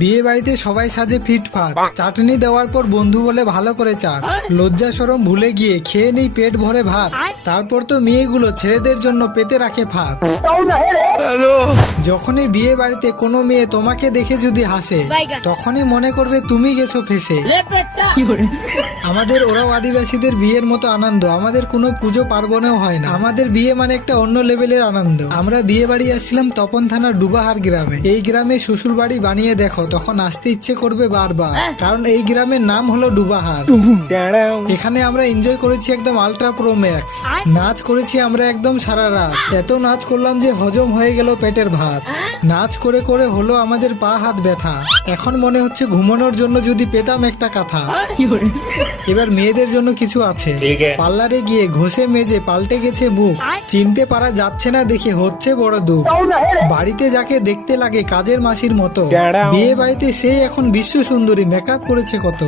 বিয়ে বাড়িতে সবাই সাজে ফিটফাট, চাটনি দেওয়ার পর বন্ধু বলে ভালো করে চাট, লজ্জা শরম ভুলে গিয়ে খেয়ে নেই পেট ভরে ভাত। তারপর তো মেয়েগুলো ছেলেদের জন্য পেতে রাখে ফাঁক। যখনই বিয়ে বাড়িতে কোনো মেয়ে তোমাকে দেখে যদি হাসে, তখনই মনে করবে তুমি গেছো ফেসে। আমাদের ওরাও আদিবাসীদের বিয়ের মতো আনন্দ আমাদের কোনো পুজো পার্বণেও হয় না। আমাদের বিয়ে মানে একটা অন্য লেভেলের আনন্দ। আমরা বিয়ে বাড়ি আসছিলাম তপন থানার ডুবাহার গ্রামে। এই গ্রামে শ্বশুর বাড়ি বানিয়ে দেখো, তখন আসতে ইচ্ছে করবে বারবার, কারণ এই গ্রামের নাম হলো ডুবাহার। এখানে আমরা এনজয় করেছি একদম আলট্রা প্রো ম্যাক্স। নাচ করেছি আমরা একদম সারা রাত। এত নাচ করলাম যে হজম হয়ে গেল পেটের ভাত। নাচ করে করে হলো আমাদের পা হাত ব্যথা। এখন মনে হচ্ছে ঘুমানোর জন্য যদি পেতাম একটা কাঁথা। এবার মেয়েদের জন্য কিছু আছে। পার্লারে গিয়ে ঘষে মেজে পাল্টে গেছে বুক, চিনতে পারা যাচ্ছে না দেখে হচ্ছে বড় দুঃখ। বাড়িতে যাকে দেখতে লাগে কাজের মাসির মতো, বিয়ে বাড়িতে সেই এখন বিশ্ব সুন্দরী মেকআপ করেছে কত।